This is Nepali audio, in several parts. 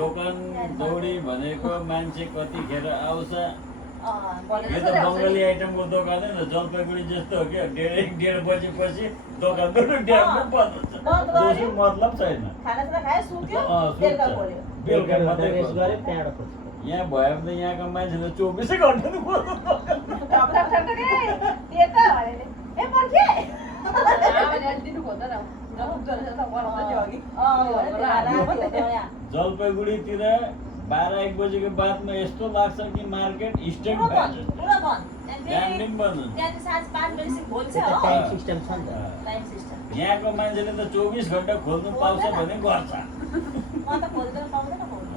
दोकान दौडी भनेको मान्छे कतिखेर आउँछ यो भनेर त बङ्गाली आइटमको दोकान होइन जलपाइगुडी जस्तो हो क्या 1:30 बजेपछि दोकानबाट ड्याम्नु बन्द हुन्छ त्यसको मतलब छैन खानासाना खायो सुत्यो बेलुका खोल्यो बेलुका मात्रै रेस्ट गरे त्यहाँबाट खोज्छ यहाँ भयो भने त यहाँको मान्छेले 24 घन्टा नि खोल्नु ढकढक ढकढक ए त्यो त भनेले ए पर्खे दिनु खोज्दैन जलपाइगुडीतिर 12-1 बजेको बादमा यस्तो लाग्छ कि मार्केट स्टेट पुरा भन्छ बन्द बिहान बन्द हुन्छ त्यहाँदेखि साँझ 5 बजेसम्म खोल्छ त्यो हो टाइम सिस्टम छ नि त टाइम सिस्टम यहाँको मान्छेले त 24 घन्टा खोल्नु पाउँछ भने गर्छ म त खोल्दैन पाउँदैन खोल्नु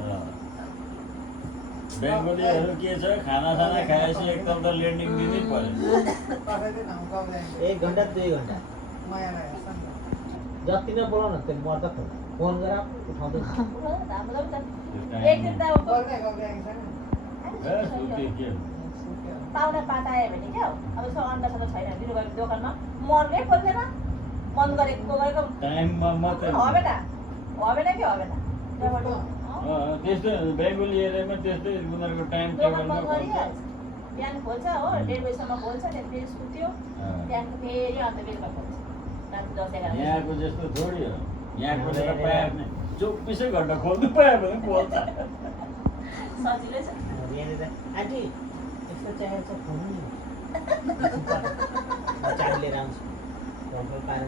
बेङ्गोलीहरू के छ खानासाना खाएपछि एकदम त ल्यान्डिङ दिनै पर्यो 1 घन्टा 2 घन्टा जति नै बोलाउन त्यो मर्दा फोन गर उठाउँदैन एक दिन त पाहुना पात आयो भने क्या अब यसो अन्डा सन्डा छैन भने दिनुभयो दोकानमा मर्नै खोल्दैन बन्द गरेको टाइममा मात्रै हबेन के हबेन त्यस्तै बेङ्गोली एरियामा त्यस्तै उनीहरूको टाइम दोकान टेबलमा बन्द गरिहाल्छ बिहान खोल्छ हो 1:30 बजीसम्म खोल्छ त्यहाँदेखि फेरि सुत्यो बिहानको फेरि अन्त बेलुका खोल्छ राति 10-11 यहाँको जस्तो थोडी हो यहाँको त पायो भने 24 घन्टा खोल्नु पायो भने खोल्छ सजिलै छ यहाँनिर आन्टी यस्तो चाहिएको छ फोन नि चार्ज लिएर आउँछु फोन पाएर